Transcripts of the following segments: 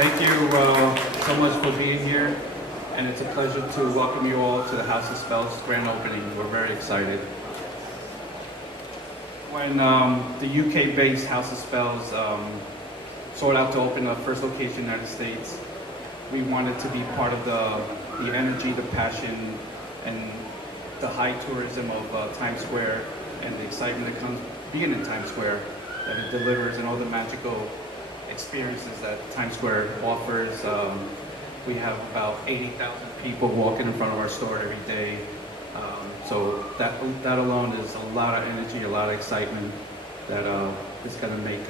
Thank you so much for being here, and it's a pleasure to welcome you all to the House of Spells grand opening. We're very excited. When the UK-based House of Spells sought out to open our first location in the United States, we wanted to be part of the energy, the passion, and the high tourism of Times Square, and the excitement that comes being in Times Square, that it delivers, and all the magical experiences that Times Square offers. We have about 80,000 people walking in front of our store every day. So that alone is a lot of energy, a lot of excitement that is going to make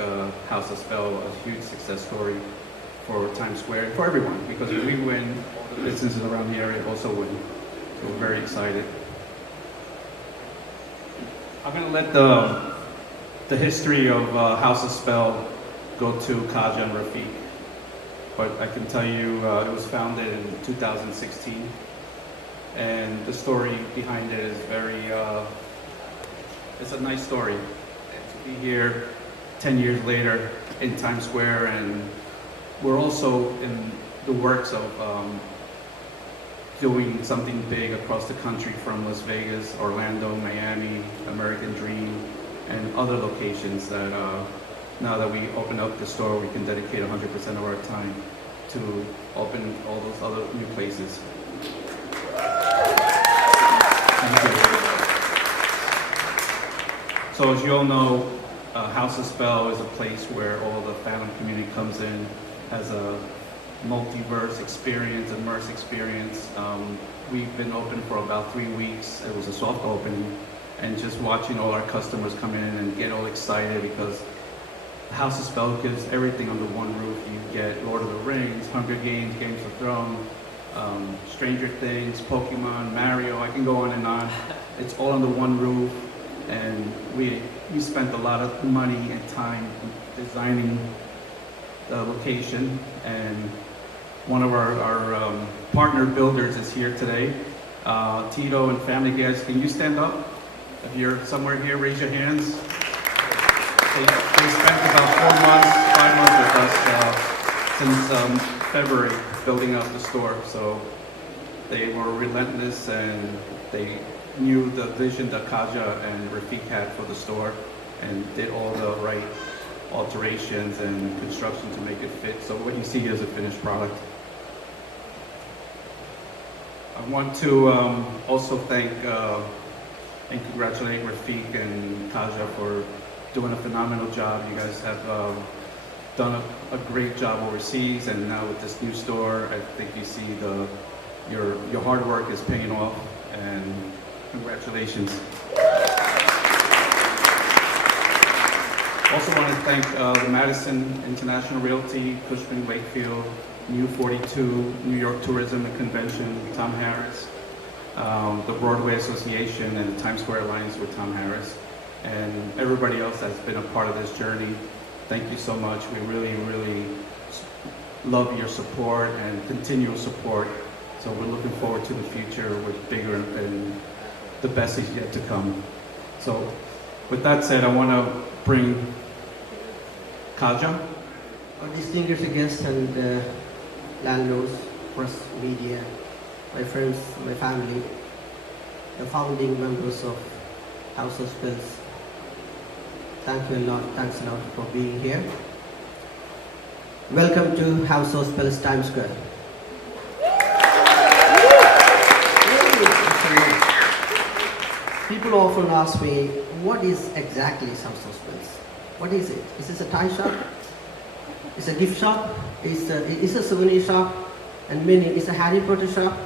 House of Spell a huge success story for Times Square and for everyone, because if we win, all the businesses around the area also win. So we're very excited. I'm going to let the history of House of Spell go to Kaja and Rafiq, but I can tell you it was founded in 2016, and the story behind it is it's a nice story. And to be here 10 years later in Times Square, and we're also in the works of doing something big across the country, from Las Vegas, Orlando, Miami, American Dream, and other locations that now that we open up the store, we can dedicate 100% of our time to open all those other new places. Thank you. So as you all know, House of Spell is a place where all the fandom community comes in, has a multiverse experience, immersive experience. We've been open for about 3 weeks. It was a soft opening, and just watching all our customers come in and get all excited, because House of Spell gives everything under one roof. You get Lord of the Rings, Hunger Games, Games of Thrones, Stranger Things, Pokemon, Mario, I can go on and on. It's all under one roof, and we spent a lot of money and time designing the location, and one of our partner builders is here today. Tito and family guests, can you stand up? If you're somewhere here, raise your hands. They spent about 5 months with us since February building up the store. So they were relentless, and they knew the vision that Kaja and Rafiq had for the store, and did all the right alterations and construction to make it fit. So what you see is a finished product. I want to also thank and congratulate Rafiq and Kaja for doing a phenomenal job. You guys have done a great job overseas, and now with this new store, I think you see your hard work is paying off, and congratulations. Also want to thank the Madison International Realty, Cushman Wakefield, New 42, New York Tourism and Convention, Tom Harris, the Broadway Association, and the Times Square Alliance with Tom Harris, and everybody else that's been a part of this journey. Thank you so much. We really, really love your support and continual support. So we're looking forward to the future with bigger and the best is yet to come. So with that said, I want to bring Kaja. Our distinguished guests and landlords, press, media, my friends, my family, the founding members of House of Spells. Thank you a lot, thanks a lot for being here. Welcome to House of Spells Times Square. People often ask me, what is exactly House of Spells? What is it? Is this a toy shop? Is a gift shop? Is a souvenir shop? And many, is a Harry Potter shop?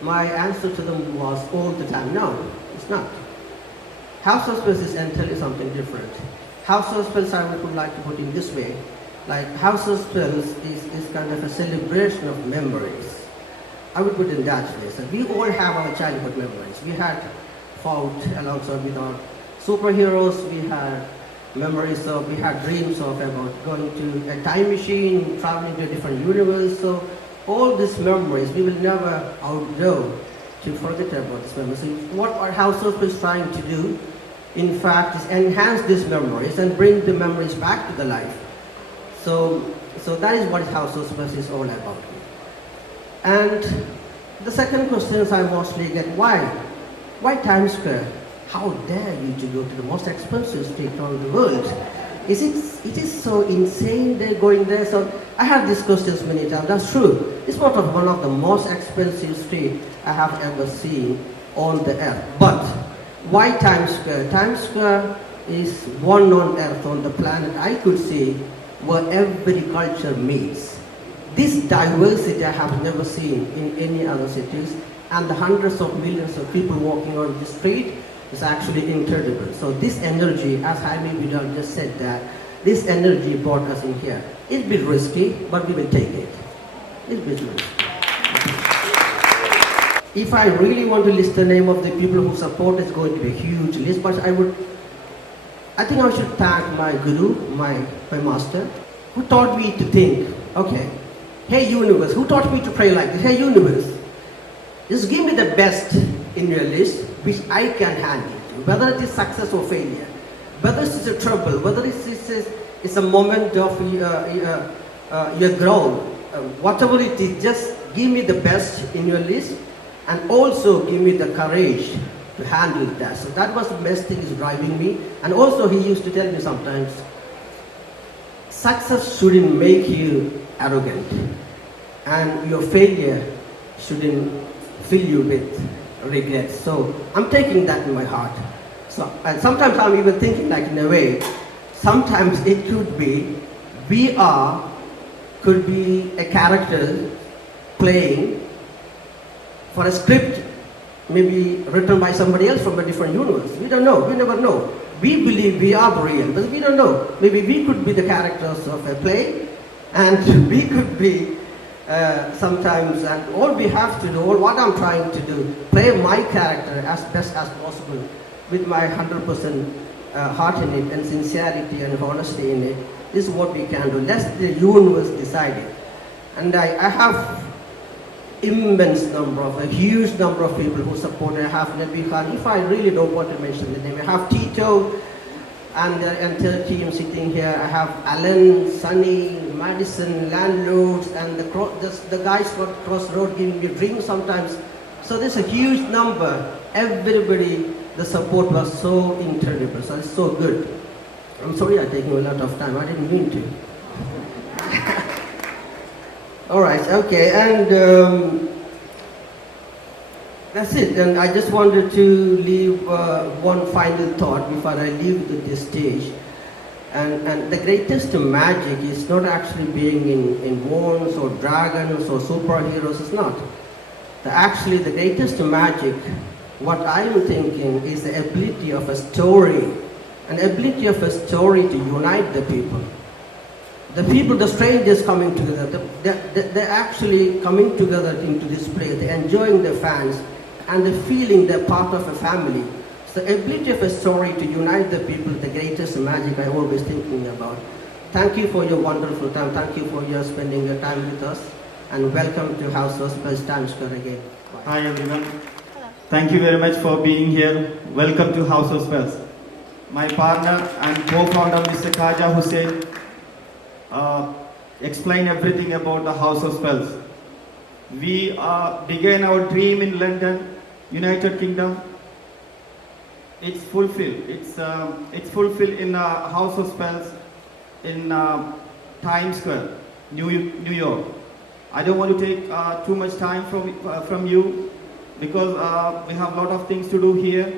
My answer to them was all the time, no, it's not. House of Spells is entirely something different. House of Spells, I would like to put it this way, like House of Spells is kind of a celebration of memories. I would put it in that way. So we all have our childhood memories. We had fought alongside with our superheroes, we had memories of, we had dreams of about going to a time machine, traveling to a different universe. So all these memories, we will never outgrow to forget about these memories. So what our House of Spells is trying to do, in fact, is enhance these memories and bring the memories back to the life. So that is what House of Spells is all about. And the second questions I mostly get, why? Why Times Square? How dare you to go to the most expensive street on the world? It is so insane they're going there. So I have these questions many times. That's true. It's one of the most expensive streets I have ever seen on the earth. But why Times Square? Times Square is one on earth, on the planet I could see, where every culture meets. This diversity I have never seen in any other cities, and the hundreds of millions of people walking on the street is actually incredible. So this energy, as Jaime Vidal just said that, this energy brought us in here. It'll be risky, but we will take it. It'll be risky. If I really want to list the name of the people who support, it's going to be a huge list, but I think I should thank my guru, my master, who taught me to think, okay, hey universe, who taught me to pray like this? Hey universe, just give me the best in your list, which I can handle, whether it is success or failure, whether it is a trouble, whether it's a moment of your growth, whatever it is, just give me the best in your list, and also give me the courage to handle that. So that was the best thing is driving me. And also he used to tell me sometimes, success shouldn't make you arrogant, and your failure shouldn't fill you with regret. So I'm taking that in my heart. So, and sometimes I'm even thinking like in a way, sometimes it could be, could be a character playing for a script maybe written by somebody else from a different universe. We don't know, we never know. We believe we are real, but we don't know. Maybe we could be the characters of a play, and we could be sometimes, and all we have to do, all what I'm trying to do, play my character as best as possible with my 100% heart in it, and sincerity and honesty in it. This is what we can do. Let the universe decide it. And I have immense number of, a huge number of people who support it. I have Nabi Khan, if I really don't want to mention the name, I have Tito and the entire team sitting here. I have Alan, Sunny, Madison, landlords, and the guys from Crossroad giving me dreams sometimes. So there's a huge number. Everybody, the support was so incredible, so it's so good. I'm sorry I'm taking a lot of time, I didn't mean to. All right, okay, and that's it. And I just wanted to leave one final thought before I leave this stage. And the greatest magic is not actually being in wands or dragons or superheroes, it's not. Actually, the greatest magic, what I'm thinking, is the ability of a story, an ability of a story to unite the people. The people, the strangers coming together, they're actually coming together into this place, they're enjoying the fans, and they're feeling they're part of a family. So the ability of a story to unite the people, the greatest magic I'm always thinking about. Thank you for your wonderful time, thank you for your spending your time with us, and welcome to House of Spells Times Square again. Bye. Hi everyone. Thank you very much for being here. Welcome to House of Spells. My partner and co-founder Mr. Khaja Hussain explain everything about the House of Spells. We began our dream in London, United Kingdom. It's fulfilled. It's fulfilled in House of Spells in Times Square, New York. I don't want to take too much time from you because we have a lot of things to do here,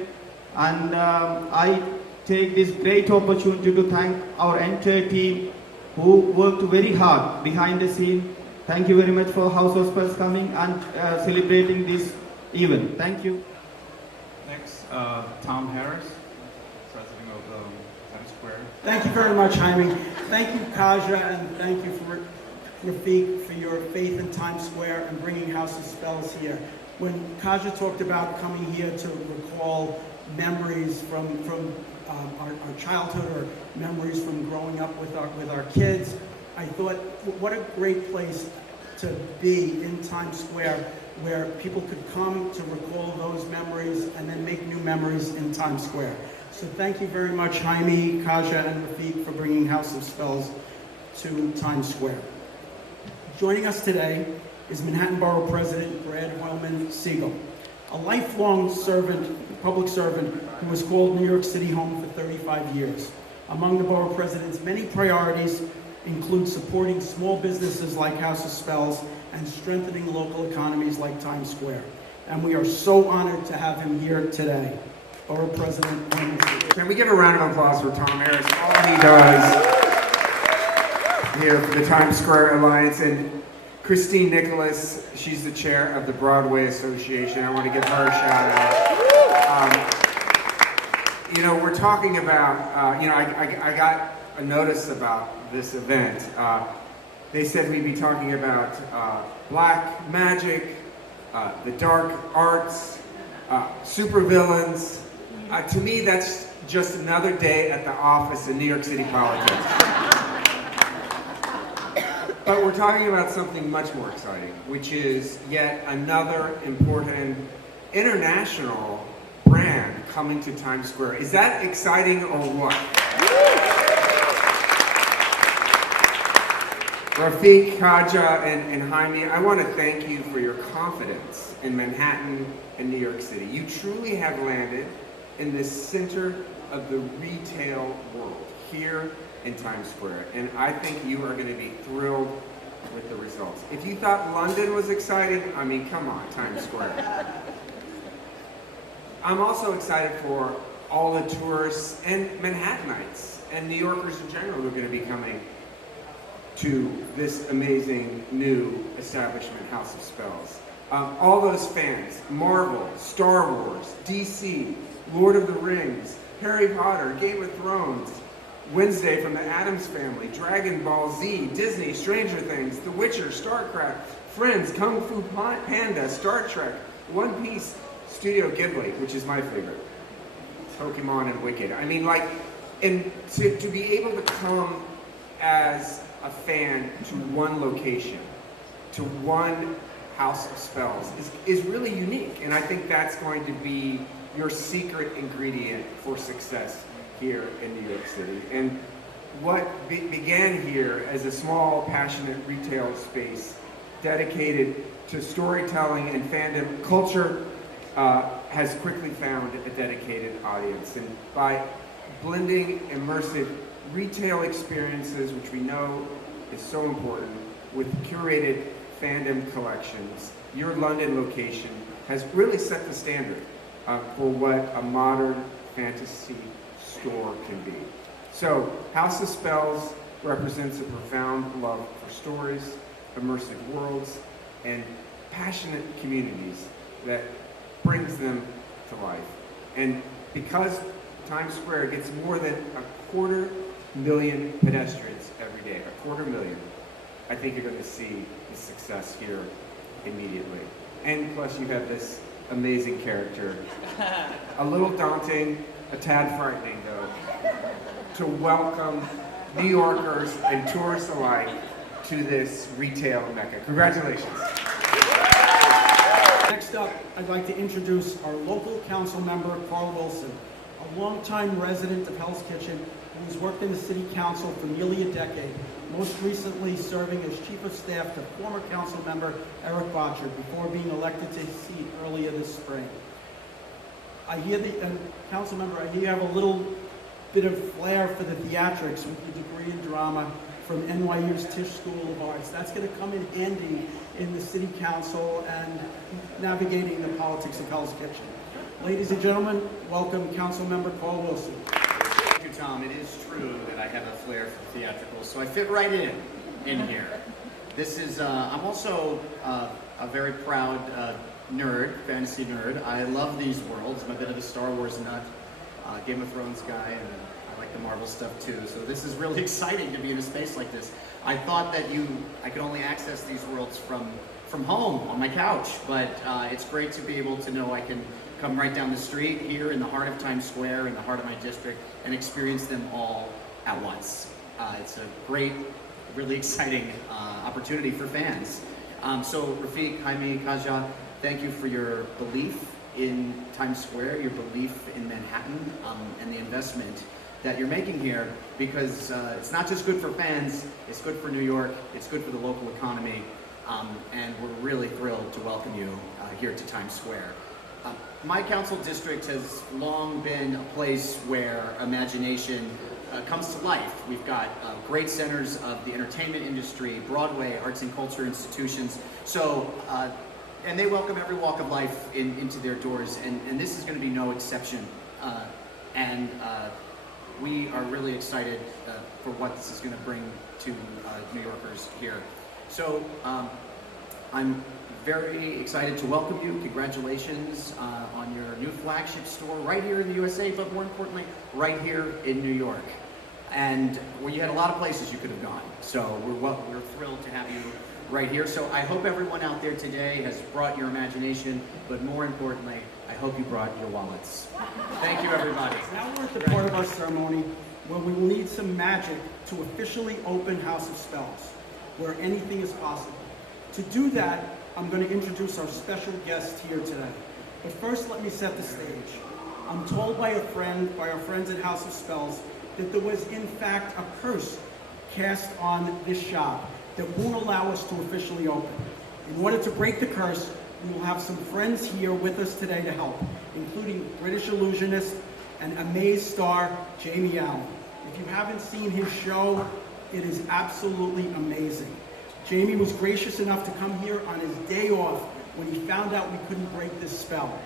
and I take this great opportunity to thank our entire team who worked very hard behind the scene. Thank you very much for House of Spells coming and celebrating this event. Thank you. Next, Tom Harris, president of Times Square. Thank you very much, Jaime. Thank you, Kaja, and thank you for Rafiq for your faith in Times Square and bringing House of Spells here. When Kaja talked about coming here to recall memories from our childhood or memories from growing up with our kids, I thought, what a great place to be in Times Square, where people could come to recall those memories and then make new memories in Times Square. So thank you very much, Jaime, Kaja, and Rafiq for bringing House of Spells to Times Square. Joining us today is Manhattan Borough President Brad Hoylman Siegel, a lifelong public servant who has called New York City home for 35 years. Among the borough president's many priorities include supporting small businesses like House of Spells and strengthening local economies like Times Square. And we are so honored to have him here today. Borough President Hoylman Siegel. Can we give a round of applause for Tom Harris, all he does here for the Times Square Alliance, and Christine Nicholas, she's the chair of the Broadway Association. I want to give her a shout out. We're talking about, I got a notice about this event. They said we'd be talking about black magic, the dark arts, supervillains. To me, that's just another day at the office in New York City politics. But we're talking about something much more exciting, which is yet another important international brand coming to Times Square. Is that exciting or what? Rafiq, Kaja, and Jaime, I want to thank you for your confidence in Manhattan and New York City. You truly have landed in the center of the retail world here in Times Square, and I think you are going to be thrilled with the results. If you thought London was exciting, I mean, come on, Times Square. I'm also excited for all the tourists and Manhattanites and New Yorkers in general who are going to be coming to this amazing new establishment, House of Spells. All those fans, Marvel, Star Wars, DC, Lord of the Rings, Harry Potter, Game of Thrones, Wednesday from the Addams Family, Dragon Ball Z, Disney, Stranger Things, The Witcher, StarCraft, Friends, Kung Fu Panda, Star Trek, One Piece, Studio Ghibli, which is my favorite, Pokemon and Wicked. I mean, and to be able to come as a fan to one location, to one House of Spells, is really unique. And I think that's going to be your secret ingredient for success here in New York City. And what began here as a small, passionate retail space dedicated to storytelling and fandom culture has quickly found a dedicated audience. And by blending immersive retail experiences, which we know is so important, with curated fandom collections, your London location has really set the standard for what a modern fantasy store can be. So, House of Spells represents a profound love for stories, immersive worlds, and passionate communities that brings them to life. And because Times Square gets more than 250,000 pedestrians every day, 250,000, I think you're going to see the success here immediately. And plus you have this amazing character, a little daunting, a tad frightening though, to welcome New Yorkers and tourists alike to this retail mecca. Congratulations. Next up, I'd like to introduce our local council member, Carl Wilson, a longtime resident of Hell's Kitchen who has worked in the city council for nearly a decade, most recently serving as chief of staff to former council member Eric Botcher before being elected to his seat earlier this spring. I hear council member, I hear you have a little bit of flair for the theatrics with your degree in drama from NYU's Tisch School of Arts. That's going to come in handy in the city council and navigating the politics of Hell's Kitchen. Ladies and gentlemen, welcome Council Member Carl Wilson. Thank you, Tom. It is true that I have a flair for theatricals, so I fit right in here. This is, I'm also a very proud nerd, fantasy nerd. I love these worlds. I'm a bit of a Star Wars nut, Game of Thrones guy, and I like the Marvel stuff too. So this is really exciting to be in a space like this. I thought that I could only access these worlds from home on my couch, but it's great to be able to know I can come right down the street here in the heart of Times Square, in the heart of my district, and experience them all at once. It's a great, really exciting opportunity for fans. So Rafiq, Jaime, Kaja, thank you for your belief in Times Square, your belief in Manhattan, and the investment that you're making here, because it's not just good for fans, it's good for New York, it's good for the local economy, and we're really thrilled to welcome you here to Times Square. My council district has long been a place where imagination comes to life. We've got great centers of the entertainment industry, Broadway, arts and culture institutions. So, and they welcome every walk of life into their doors, and this is going to be no exception. We are really excited for what this is going to bring to New Yorkers here. So, I'm very excited to welcome you. Congratulations on your new flagship store right here in the USA, but more importantly, right here in New York. And where you had a lot of places you could have gone. So we're thrilled to have you right here. So I hope everyone out there today has brought your imagination, but more importantly, I hope you brought your wallets. Thank you, everybody. Now we're at the part of our ceremony where we will need some magic to officially open House of Spells, where anything is possible. To do that, I'm going to introduce our special guest here today. But first, let me set the stage. I'm told by our friends at House of Spells, that there was in fact a curse cast on this shop that won't allow us to officially open. In order to break the curse, we will have some friends here with us today to help, including British illusionist and Amaze star Jamie Allen. If you haven't seen his show, it is absolutely amazing. Jamie was gracious enough to come here on his day off when he found out we couldn't break this spell.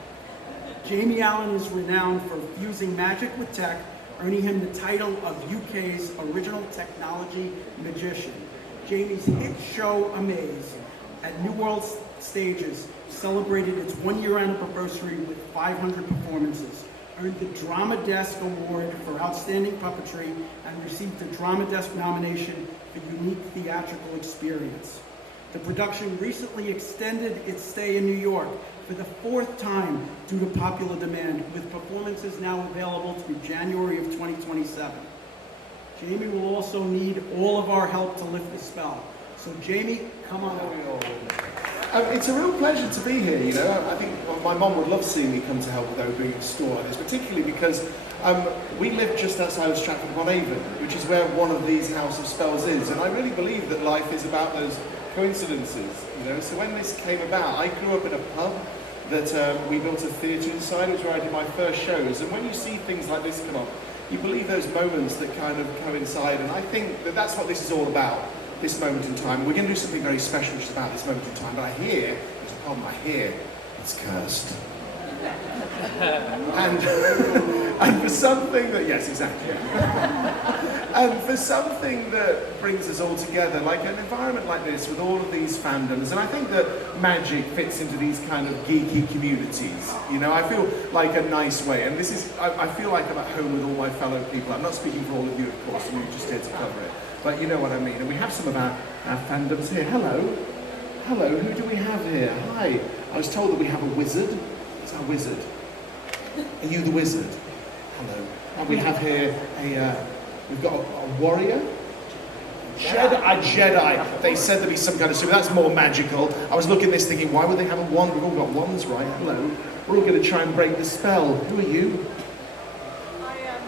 Jamie Allen is renowned for fusing magic with tech, earning him the title of UK's original technology magician. Jamie's hit show Amaze at New World Stages celebrated its 1-year anniversary with 500 performances, earned the Drama Desk Award for Outstanding Puppetry, and received the Drama Desk nomination for Unique Theatrical Experience. The production recently extended its stay in New York for the 4th time due to popular demand, with performances now available through January of 2027. Jamie will also need all of our help to lift the spell. So Jamie, come on over. It's a real pleasure to be here, you know. I think my mom would love seeing me come to help with opening a store like this, particularly because we live just outside of Stratford-upon-Avon, which is where one of these House of Spells is, and I really believe that life is about those coincidences, you know. So when this came about, I grew up in a pub that we built a theatre inside. It was where I did my first shows, and when you see things like this come up, you believe those moments that kind of coincide, and I think that that's what this is all about, this moment in time. We're going to do something very special just about this moment in time, but I hear, there's a problem, I hear it's cursed. and for something that, yes, exactly. And for something that brings us all together, like an environment like this with all of these fandoms, and I think that magic fits into these kind of geeky communities. You know, I feel like a nice way, and this is, I feel like I'm at home with all my fellow people. I'm not speaking for all of you, of course, and you're just here to cover it. But you know what I mean. And we have some of our fandoms here. Hello. Hello, who do we have here? Hi. I was told that we have a wizard. It's our wizard. Are you the wizard? Hello. And we have here we've got a warrior. A Jedi. They said that he's some kind of super. That's more magical. I was looking at this thinking, why would they have a wand? We've all got wands, right? Hello. We're all going to try and break the spell. Who are you? I am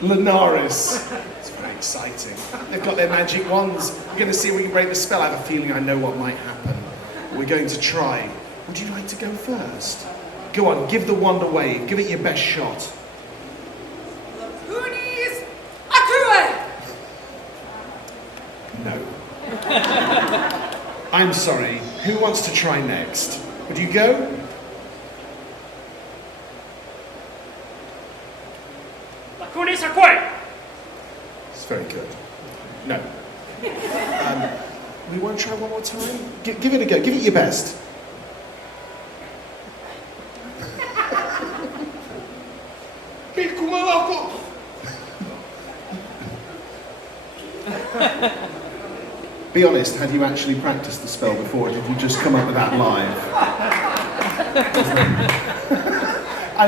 Linaris. Linaris. It's very exciting. They've got their magic wands. We're going to see if we can break the spell. I have a feeling I know what might happen. We're going to try. Would you like to go first? Go on, give the wand a wave. Give it your best shot. Goonies, Akue! No. I'm sorry. Who wants to try next? Would you go? Kunis Akue! It's very good. No. We want to try one more time? Give it a go. Give it your best. Be honest, had you actually practiced the spell before, or did you just come up with that live?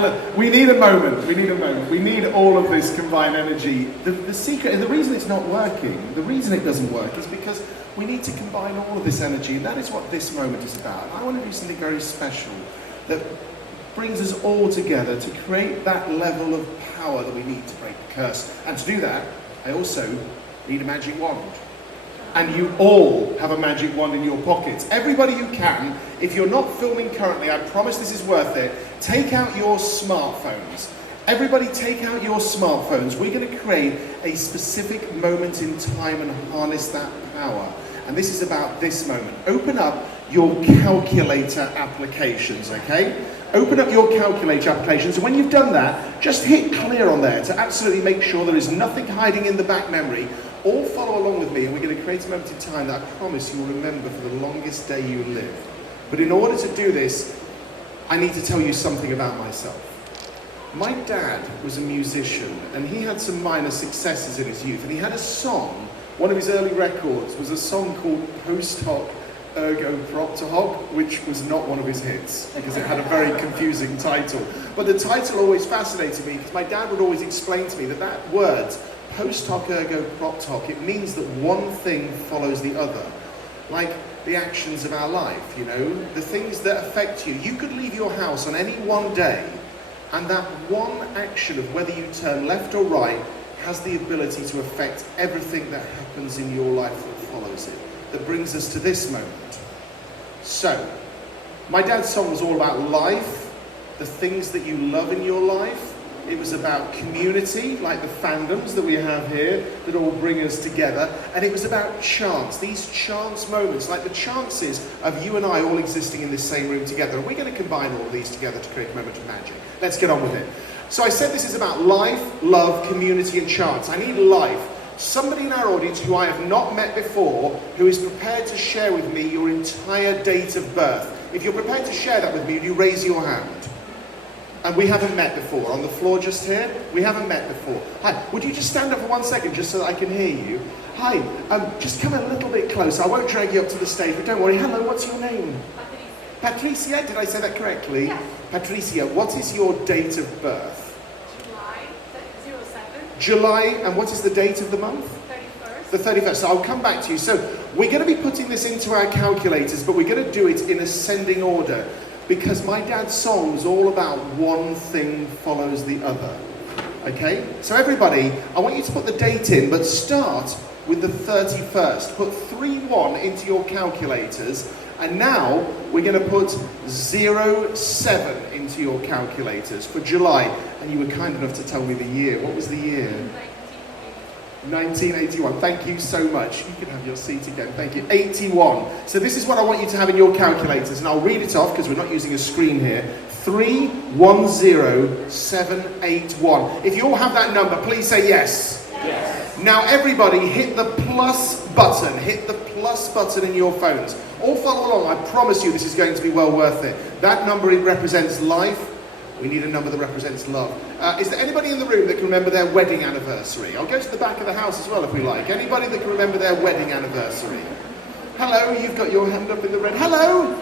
Look, we need a moment, we need all of this combined energy. The secret, and the reason it's not working, the reason it doesn't work is because we need to combine all of this energy, and that is what this moment is about. I want to do something very special that brings us all together to create that level of power that we need to break the curse. And to do that, I also need a magic wand. And you all have a magic wand in your pockets. Everybody who can, if you're not filming currently, I promise this is worth it, take out your smartphones. Everybody take out your smartphones. We're going to create a specific moment in time and harness that power. And this is about this moment. Open up your calculator applications, okay? Open up your calculator applications, and when you've done that, just hit clear on there to absolutely make sure there is nothing hiding in the back memory. All follow along with me, and we're going to create a moment in time that I promise you'll remember for the longest day you live. But in order to do this, I need to tell you something about myself. My dad was a musician, and he had some minor successes in his youth, and he had a song. One of his early records was a song called Post Hoc Ergo Propter Hoc, which was not one of his hits because it had a very confusing title. But the title always fascinated me because my dad would always explain to me that that word, Post Hoc Ergo Propter Hoc, it means that one thing follows the other. Like the actions of our life, you know, the things that affect you. You could leave your house on any one day, and that one action of whether you turn left or right has the ability to affect everything that happens in your life that follows it. That brings us to this moment. So, my dad's song was all about life, the things that you love in your life. It was about community, like the fandoms that we have here, that all bring us together. And it was about chance, these chance moments, like the chances of you and I all existing in this same room together. And we're going to combine all of these together to create a moment of magic. Let's get on with it. So I said this is about life, love, community, and chance. I need life. Somebody in our audience who I have not met before, who is prepared to share with me your entire date of birth. If you're prepared to share that with me, you raise your hand. And we haven't met before. On the floor just here, we haven't met before. Hi, would you just stand up for 1 second just so that I can hear you? Hi, just come a little bit closer. I won't drag you up to the stage, but don't worry. Hello, what's your name? Patricia, did I say that correctly? Yes. Patricia, what is your date of birth? July 07. July, and what is the date of the month? 31st. The 31st, so I'll come back to you. So we're going to be putting this into our calculators, but we're going to do it in ascending order, because my dad's song was all about one thing follows the other. Okay? So everybody, I want you to put the date in, but start with the 31st. Put 31 into your calculators, and now we're going to put 07 into your calculators for July. And you were kind enough to tell me the year. What was the year? 1981. Thank you so much. You can have your seat again. Thank you. 81. So this is what I want you to have in your calculators, and I'll read it off because we're not using a screen here. 310781. If you all have that number, please say yes. Yes. Now everybody hit the plus button. Hit the plus button in your phones. All follow along. I promise you this is going to be well worth it. That number, it represents life. We need a number that represents love. Is there anybody in the room that can remember their wedding anniversary? I'll go to the back of the house as well if we like. Anybody that can remember their wedding anniversary? Hello, you've got your hand up in the red. Hello?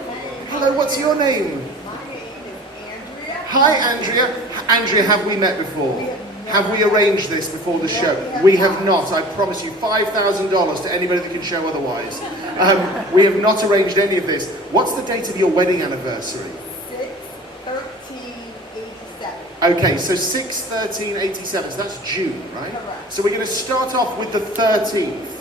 Hello, what's your name? My name is Andrea. Hi, Andrea. Andrea, have we met before? Have we arranged this before the show? We have not. I promise you $5,000 to anybody that can show otherwise. We have not arranged any of this. What's the date of your wedding anniversary? 6/13/87. Okay, so 6/13/87, so that's June, right? Correct. So we're going to start off with the 13th.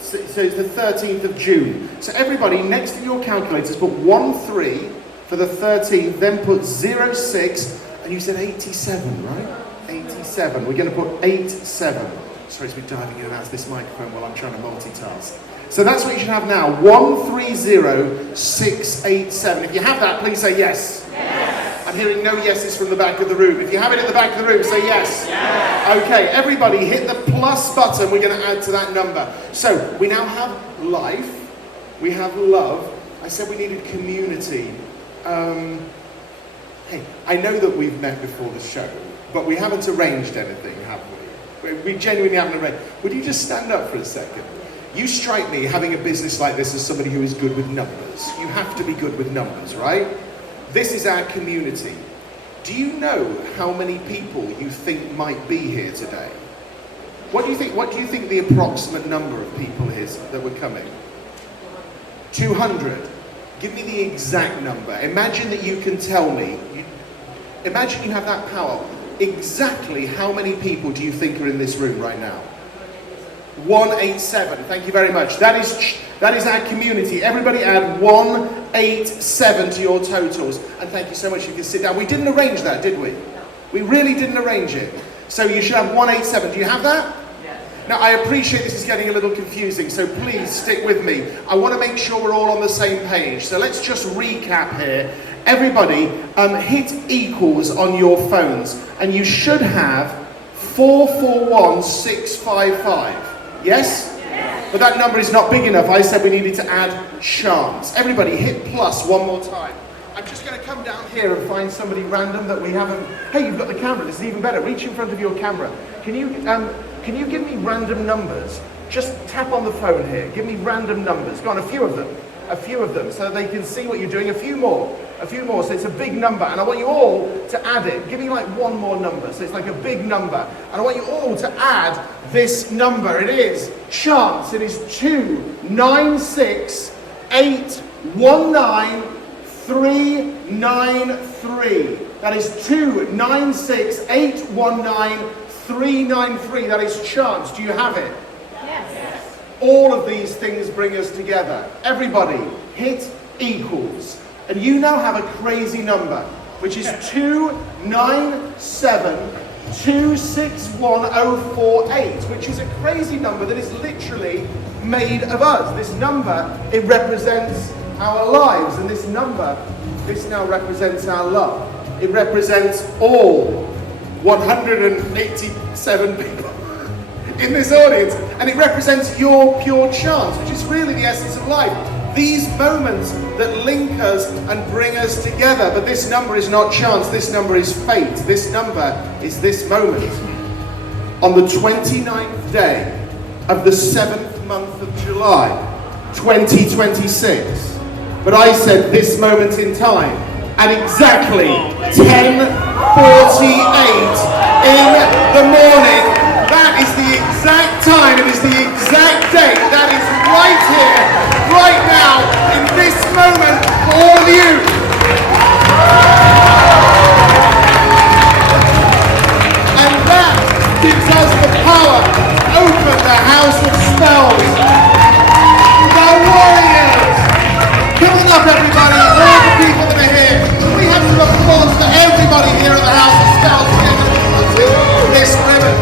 So it's the 13th of June. So everybody, next to your calculators, put 13 for the 13th, then put 06, and you said 87, right? 87. We're going to put 87. Sorry to be diving in and out of this microphone while I'm trying to multitask. So that's what you should have now, 130687. If you have that, please say yes. Yes. I'm hearing no yeses from the back of the room. If you have it at the back of the room, say yes. Yes. Okay, everybody hit the plus button. We're going to add to that number. So we now have life. We have love. I said we needed community. Hey, I know that we've met before the show, but we haven't arranged anything, have we? We genuinely haven't arranged. Would you just stand up for a second? You strike me, having a business like this, as somebody who is good with numbers. You have to be good with numbers, right? This is our community. Do you know how many people you think might be here today? What do you think the approximate number of people is that were coming? 200. Give me the exact number. Imagine that you can tell me. Imagine you have that power. exactly how many people do you think are in this room right now? 187. Thank you very much. That is our community. Everybody add 187 to your totals. And thank you so much. You can sit down. We didn't arrange that, did we? We really didn't arrange it. So you should have 187. Do you have that? Now, I appreciate this is getting a little confusing, so please stick with me. I want to make sure we're all on the same page. So let's just recap here. Everybody, hit equals on your phones, and you should have 441655. Yes? But that number is not big enough. I said we needed to add chance. Everybody, hit plus one more time. I'm just going to come down here and find somebody random that we haven't... Hey, you've got the camera. This is even better. Reach in front of your camera. Can you give me random numbers? Just tap on the phone here. Give me random numbers. Go on, a few of them, so they can see what you're doing. A few more. So it's a big number, and I want you all to add it. Give me like one more number, so it's like a big number. And I want you all to add this number. It is chance. It is 296819393. That is 296819393. That is chance. Do you have it? Yes. All of these things bring us together. Everybody, hit equals. And you now have a crazy number, which is 297261048, which is a crazy number that is literally made of us. This number, it represents our lives, and this number, this now represents our love. It represents all 187 people in this audience, and it represents your pure chance, which is really the essence of life. These moments that link us and bring us together. But this number is not chance, this number is fate. This number is this moment. On the 29th day of the 7th month of July, 2026. But I said this moment in time at exactly 10:48 in the morning. That is the exact time, it is the exact date. That is right here, right now, in this moment, for all of you. And that gives us the power to open the House of Spells. The Warriors! Coming up, everybody, all the people that are here. Can we have some applause for everybody here at the House of Spells until this ribbon?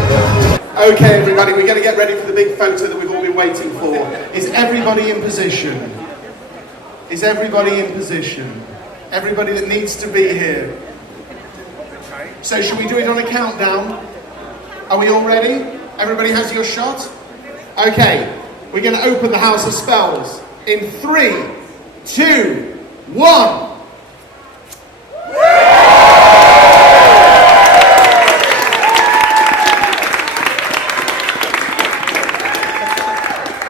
Okay, everybody, we're going to get ready for the big photo that we've all been waiting for. Is everybody in position? Is everybody in position? Everybody that needs to be here. So should we do it on a countdown? Are we all ready? Everybody has your shot? Okay, we're going to open the House of Spells in 3, 2, 1.